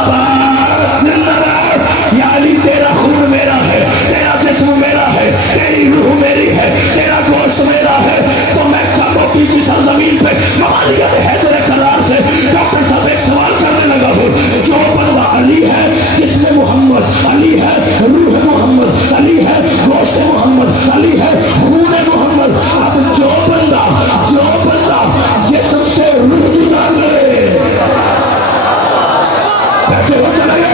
जिंदाबाद जिंदाबाद। या अली तेरा खून मेरा है, तेरा जिस्म मेरा है, तेरी रूह मेरी है, तेरा गोश्त मेरा है। तो मैं काबोकी की सरजमीन पे मवालियत हैदर करार से डॉक्टर साहब एक सवाल करने लगा हूँ। जो बंदा अली है, जिसमें मोहम्मद अली है, रूह मोहम्मद अली है, गोश्त मोहम्मद अली है, खून मोहम्मद। अब जो बंदा जिस्म से रूह जुदा करे, बैठे हो चले